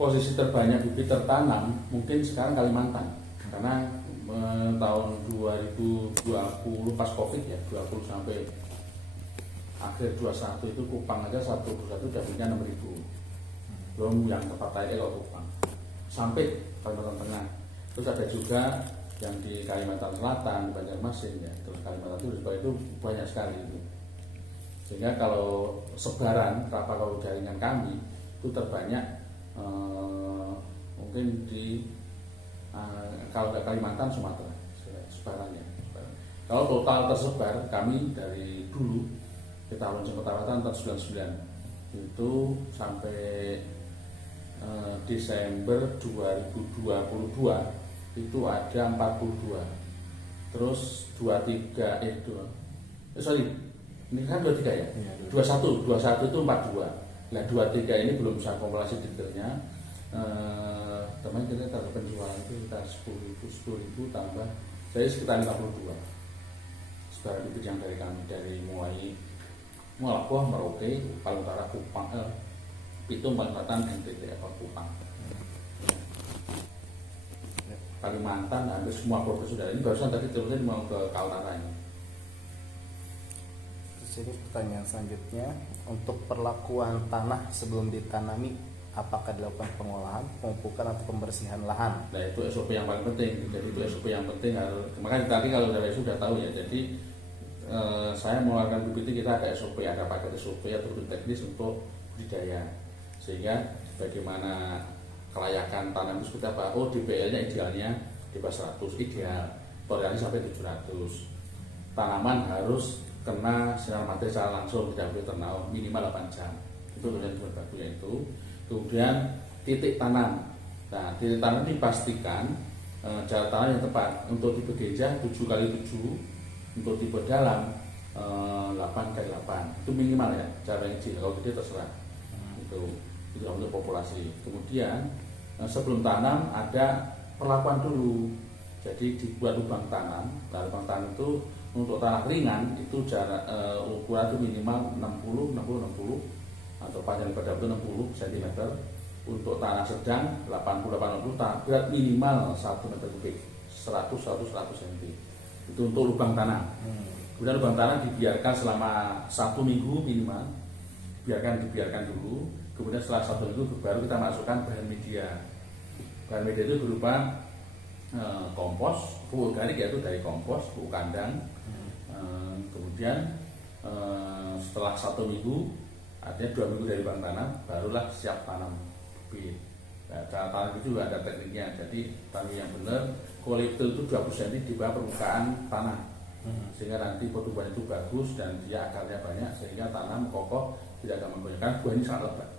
posisi terbanyak bibit tertanam mungkin sekarang Kalimantan, karena tahun 2020 pas Covid ya, 20 sampai akhir 21 itu Kupang aja satu dapatnya 6.000, belum yang tempat lain kalau Kupang sampai Kalimantan Tengah. Terus ada juga yang di Kalimantan Selatan, Banjarmasin ya, terus Kalimantan itu banyak sekali itu. Sehingga kalau sebaran kelapa jaringan kami itu terbanyak mungkin di kalau ada Kalimantan, Sumatera sebarannya. Kalau total tersebar kami dari dulu kita launching Perawatan tahun 99 itu sampai Desember 2022 itu ada 42. Terus 23 ini kan 23 ya? 21 itu 42. Nah 23 ini belum bisa kompilasi detailnya. Teman kita penjualan itu sekitar 10.000 tambah jadi sekitar 52 sebarang bibit yang dari kami, dari mulai Labuh, Merauke, Paling Utara, Kupang, Pitung, Paling Selatan, NTT, Kupang, Kalimantan, hampir semua provinsi sudah. Ini barusan tadi terusnya mau ke Kaltara ini. Terus ini pertanyaan selanjutnya, untuk perlakuan tanah sebelum ditanami, apakah dilakukan pengolahan, pemupukan atau pembersihan lahan? Nah itu SOP yang paling penting. Jadi itu SOP yang penting harus. Makanya tadi kalau dari sudah tahu ya. Jadi saya mengeluarkan bibit kita ada SOP, ada paket SOP atau teknis untuk budidaya. Sehingga bagaimana kelayakan tanam itu seperti apa? Oh DPL-nya idealnya di bawah 100 ideal, toleransi sampai 700. Tanaman harus kena sinar matahari secara langsung, tidak boleh ternaung minimal 8 jam. Itu tujuan bagusnya itu. Kemudian titik tanam. Nah titik tanam dipastikan jarak tanam yang tepat. Untuk tipe geja 7x7, untuk tipe dalam 8x8. Itu minimal ya, cara yang kecil. Kalau gede terserah. Itu untuk populasi. Kemudian sebelum tanam ada perlakuan dulu. Jadi dibuat lubang tanam. Nah, lubang tanam itu untuk tanah ringan itu jarak ukuran itu minimal 60 atau panjang pada 60 cm. Untuk tanah sedang 80 berat minimal 1 meter kubik, 100 cm. Itu untuk lubang tanam. Kemudian lubang tanam dibiarkan selama 1 minggu minimal. Dibiarkan dulu. Kemudian setelah 1 minggu baru kita masukkan bahan media. Bahan media itu berupa kompos, pupuk organik, yaitu dari kompos, pupuk kandang. Kemudian setelah 1 minggu, artinya 2 minggu dari lubang tanam, barulah siap tanam bibit. Nah, cara tanam itu juga ada tekniknya. Jadi tanam yang benar, kualitas itu 20 cm di bawah permukaan tanah, sehingga nanti pertumbuhan itu bagus dan dia akarnya banyak, sehingga tanam kokoh, tidak gampang goyang. Buah ini sangat lebat.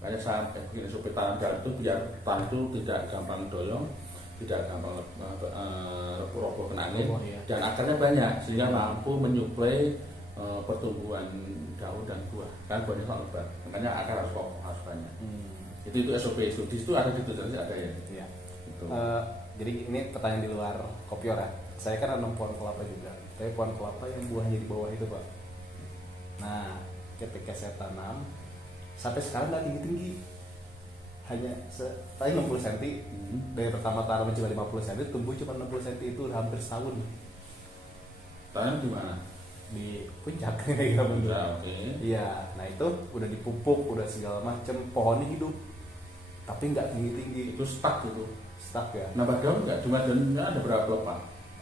Makanya saya bikin SOP tanam dalam itu biar tanah itu tidak gampang doyong, tidak gampang roboh kena angin, dan akarnya banyak sehingga mampu menyuplai pertumbuhan daun dan buah. Kan buahnya sangat lebat, makanya akar harus kokoh, harus banyak. Itu SOP itu di situ ada di tulisannya ada ya. Iya. Jadi ini pertanyaan di luar kopior ya. Saya kan nanam pohon kelapa juga, tapi pohon kelapa yang buahnya di bawah itu Pak. Nah ketika saya tanam sampai sekarang nggak tinggi-tinggi, hanya tadi 60 cm. Dari pertama tanam cuma 50 cm, tumbuh cuma 60 cm, itu hampir setahun. Tanam di mana? Di puncak kira-kira bener. Oke. Iya, nah itu udah dipupuk, udah segala macem, pohonnya hidup, tapi nggak tinggi-tinggi. Itu stuck gitu. Stuck ya. Nambah daun nggak? Cuma daunnya ada berapa Pak?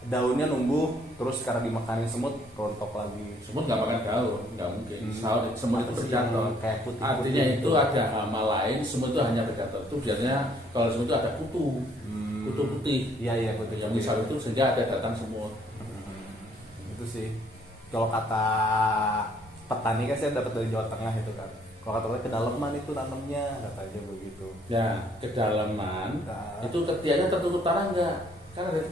Daunnya numbuh, terus karena dimakanin semut rontok lagi. Semut nggak makan daun, nggak mungkin. Semut itu berjatuh. Kayak putih. Artinya itu ada hama lain. Semut itu hanya berjatuh. Itu biasanya kalau semut itu ada kutu, kutu putih. Iya putih. Yang misal itu sehingga ada datang semut. Itu sih. Kalau kata petani kan saya dapat dari Jawa Tengah itu kan. Kalau kata orang kedalaman itu tanamnya, katanya begitu. Ya kedalaman itu ketiaknya tertutup tanah enggak? Kan ada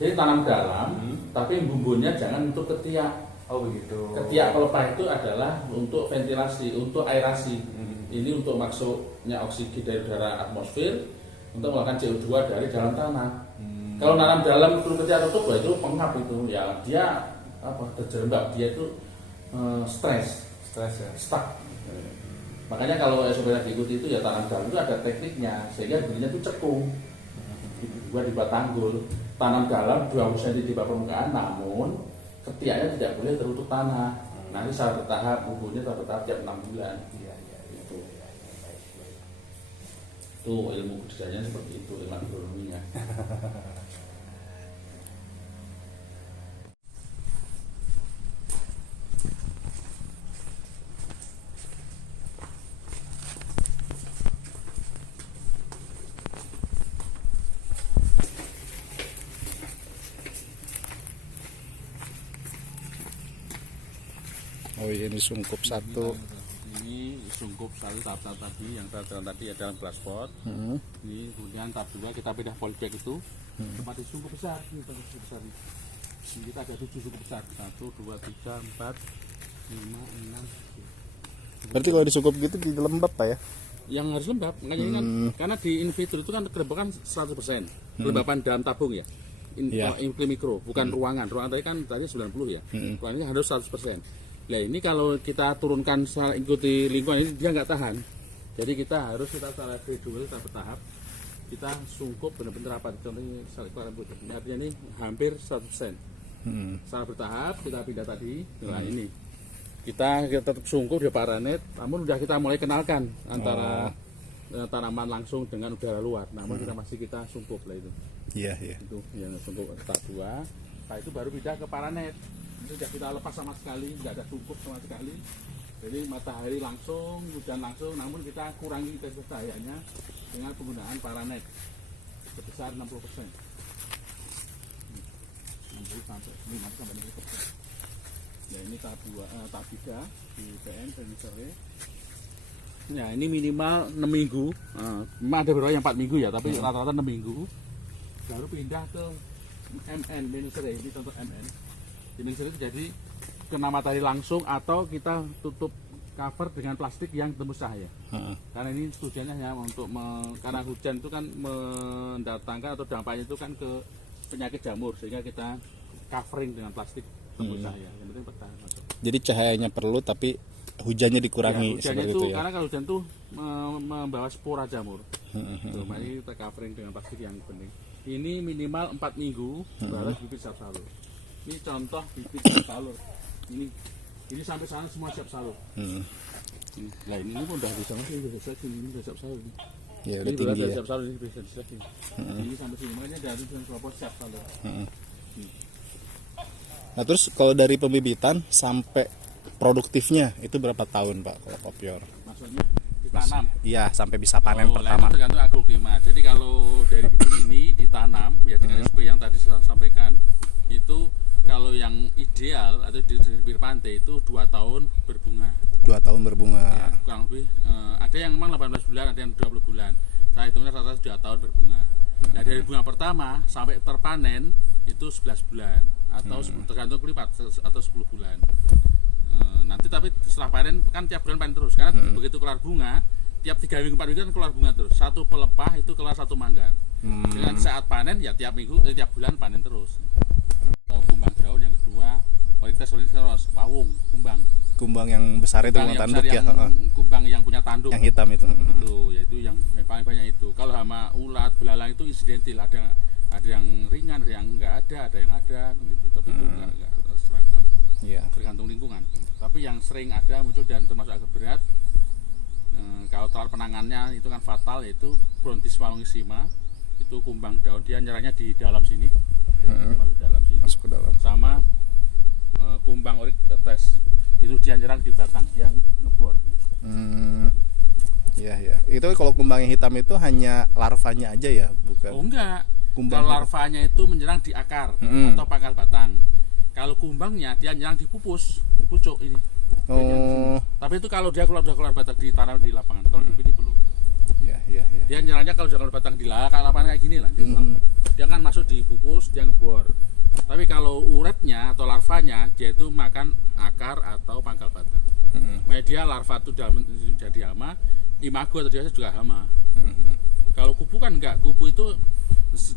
jadi tanam dalam, tapi bumbunnya jangan untuk ketiak. Oh begitu. Ketiak pelepah itu adalah untuk ventilasi, untuk aerasi. Ini untuk masuknya oksigen dari udara atmosfer, untuk mengeluarkan CO2 dari dalam tanah. Kalau nanam dalam itu ketiak tutup, itu pengap itu. Ya dia terjerembab, dia itu stres ya. Stuck. Makanya kalau SOP yang diikuti itu ya tanam dalam itu ada tekniknya, sehingga bibitnya itu cekung, dibuat tanggul, tanam dalam 2 cm di bawah permukaan, namun ketiaknya tidak boleh tertutup tanah. Nanti secara bertahap, bumbunya secara bertahap tiap 6 bulan. Itu. Itu ilmu budidayanya seperti itu, ilmu agronominya. Oh ini sungkup satu. Ini sungkup satu tahap tadi yang tadi ya dalam glass pot. Ini kemudian tahap 2 kita pindah polybag itu pada sungkup besar. Ini pada sungkup besar. Ini kita ada 7 sungkup besar. 1, 2, 3, 4, 5, 6. Berarti kalau disungkup gitu di lembab Pak ya? Yang harus lembab, makanya ini kan karena di in vitro itu kan kelembapan 100%. Kelembapan dalam tabung ya. Iklim mikro, bukan ruangan. Ruangan tadi 90 ya. Ruangan ini harus 100%. Nah ini kalau kita turunkan ikuti lingkungan ini dia nggak tahan. Jadi kita secara gradual, secara bertahap kita sungkup benar-benar rapat. Contohnya artinya ini hampir 100%. Secara bertahap kita pindah tadi. Nah ini kita tetap sungkup di paranet, namun sudah kita mulai kenalkan antara tanaman langsung dengan udara luar. Namun kita sungkup lah itu. Iya. Itu yang sungkup tahap 2. Nah itu baru pindah ke paranet. Itu sudah kita lepas sama sekali, nggak ada sungkup sama sekali. Jadi matahari langsung, hujan langsung, namun kita kurangi intensitas cahayanya dengan penggunaan paranet sebesar 60%. 60 sampai 60%. Ya ini tahap 3 di PN dan sore. Ya ini minimal 6 minggu. Memang ada beberapa yang 4 minggu ya, tapi rata-rata 6 minggu. Baru pindah ke MN, Menisere. Ini contoh MN. Ini itu jadi kena matahari langsung atau kita tutup cover dengan plastik yang tembus cahaya. Karena ini tujuannya hanya untuk karena hujan itu kan mendatangkan atau dampaknya itu kan ke penyakit jamur, sehingga kita covering dengan plastik tembus cahaya. Yang penting bertahan. Jadi cahayanya perlu tapi hujannya dikurangi ya, hujannya seperti itu itu ya. Karena kalau hujan itu membawa spora jamur. Ini kita covering dengan plastik yang penting. Ini minimal 4 minggu baru bibit siap salur. Ini contoh bibit siap salur. Ini sampai sana semua siap salur. Nah ini pun udah bisa masih ini udah siap salur. Ya ini udah tinggi ya. Siap salur ini bisa lagi. Ini sampai sini makanya dari kelompok siap salur. Nah terus kalau dari pembibitan sampai produktifnya itu berapa tahun Pak kalau kopior? Maksudnya ditanam? Iya sampai bisa panen Itu pertama. tergantung agroklima. Jadi kalau dari bibit ini ditanam ya dengan SP yang tadi saya sampaikan itu kalau yang ideal atau di bibir pantai itu 2 tahun berbunga. 2 tahun berbunga. Ya, kurang lebih ada yang memang 18 bulan, ada yang 20 bulan. Saya hitungnya rata-rata 2 tahun berbunga. Nah dari bunga pertama sampai terpanen itu 11 bulan atau tergantung kelipat atau 10 bulan. Nanti tapi setelah panen kan tiap bulan panen terus karena begitu keluar bunga tiap 3 minggu 4 minggu kan keluar bunga terus. Satu pelepah itu keluar 1 manggar. Dengan saat panen ya tiap minggu tiap bulan panen terus. Kumbang daun yang kedua varietas pawung kumbang yang besar itu yang tanduk ya. Kumbang yang punya tanduk yang hitam itu. Yaitu yang paling banyak itu. Kalau hama ulat belalang itu insidentil, ada yang ringan, ada yang enggak ada yang ada gitu. Tapi itu enggak seragam. Iya. Tergantung lingkungan. Tapi yang sering ada muncul dan termasuk agak berat kalau telat penanganannya itu kan fatal, yaitu Brontis malongissima. Itu kumbang daun, dia nyerangnya di dalam sini. Masuk ke dalam. Sama kumbang orites itu dia nyerang di batang, dia ngebor. Iya. Itu kalau kumbang yang hitam itu hanya larvanya aja ya, bukan? Oh enggak. Kumbang kalau larvanya itu menyerang di akar atau pangkal batang. Kalau kumbangnya dia nyerang di pupus, di pucuk ini. Tapi itu kalau dia keluar batang ditanam di lapangan. Kalau di ini belum. Iya. Dia nyerangnya kalau keluar batang di lapangan kayak gini lah. Dia kan masuk di pupus, dia ngebor. Tapi kalau uretnya atau larvanya dia itu makan akar atau pangkal batang. Makanya dia larva itu sudah menjadi hama, imago atau dia juga hama. Kalau kupu kan enggak, kupu itu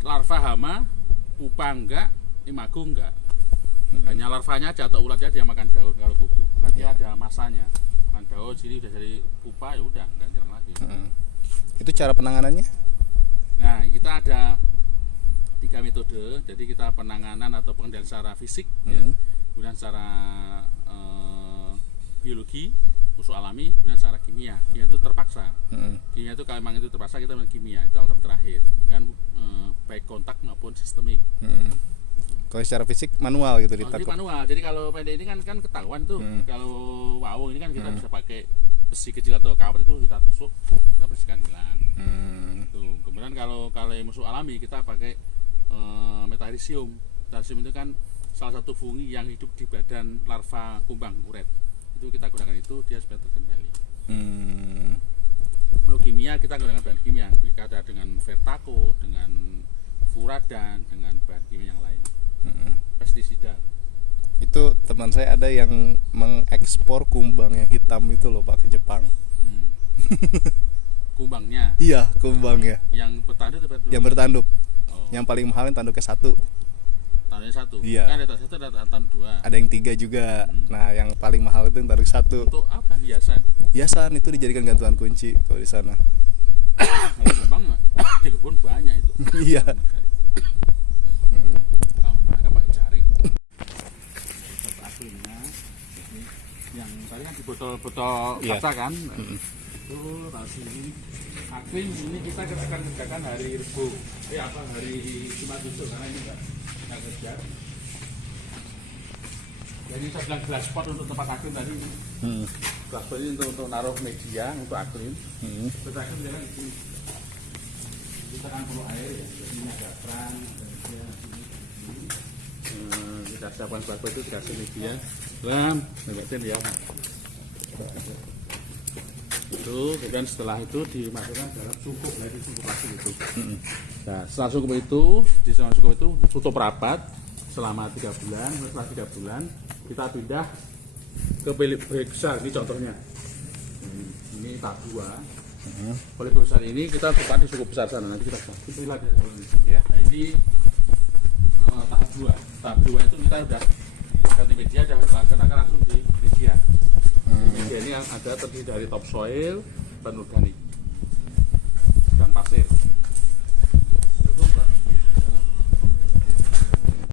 larva hama, pupa enggak, imago enggak. Hanya larvanya aja atau ulatnya dia makan daun kalau kupu. Karena dia ada masanya bahan daun, sini udah jadi pupa ya udah nggak nyerang lagi. Itu cara penanganannya? Nah, kita ada 3 metode. Jadi kita penanganan atau pengendalian secara fisik, ya. Kemudian secara biologi, musuh alami, kemudian secara kimia. Kimia itu terpaksa. Kimia itu kalau memang itu terpaksa kita melakukan kimia, itu alternatif terakhir. Kan baik kontak maupun sistemik. Kalau secara fisik manual gitu Jadi ditakut. manual. Jadi kalau pendek ini kan ketahuan tuh. Kalau wawung ini kan kita bisa pakai besi kecil atau kawat itu kita tusuk, kita bersihkan hilang. Tuh. Kemudian kalau musuh alami kita pakai metarisium. Metarisium itu kan salah satu fungi yang hidup di badan larva kumbang uret. Itu kita gunakan itu, dia supaya terkendali. Kalau kimia kita gunakan bahan kimia, bisa ada dengan Vertaco, dengan Furadan, dengan bahan kimia yang lain. Pestisida. Itu teman saya ada yang mengekspor kumbang yang hitam itu loh Pak ke Jepang. Kumbangnya Iya, kumbangnya yang bertanduk atau yang bertanduk. Oh. Yang paling mahal yang tanduknya 1. Tanduknya 1. Iya. Kan ada satu, ada tanduk 2. Ada yang 3 juga. Nah, yang paling mahal itu yang tanduk 1. Untuk apa? Hiasan. Hiasan itu dijadikan gantungan kunci kalau di sana. Kalau kumbang di kebun banyak itu. Iya. Kalau mereka pakai jaring. Botol akrimnya ini yang tadi kan di botol Iya. kaca kan. Itu taruh sini. Akrim ini kita akan kerjakan hari Rebo. Hari Jumat besok karena ini enggak kerja. Jadi saya bilang glass pot untuk tempat akrim tadi ini. Glass pot ini untuk naruh media untuk akrim. Terus akrim jalan di sini. Kita kan perlu air ya, jadi ini ada keran, kita siapkan bako itu dikasih media, bagian ya. Itu kemudian setelah itu dimasukkan dalam sungkup, nah itu sungkup plastik itu. Nah setelah sungkup itu, di dalam sungkup itu tutup rapat selama 3 bulan. Setelah 3 bulan kita pindah ke bilik besar. Ini contohnya, ini tahap 2. Oleh besar ini kita buka di cukup besar sana, nanti kita lihat ya. Nah, ini tahap 2. Tahap 2 itu kita udah ganti media, sudah kenakan langsung di media. Media ini yang ada terdiri dari topsoil, bahan organik dan pasir.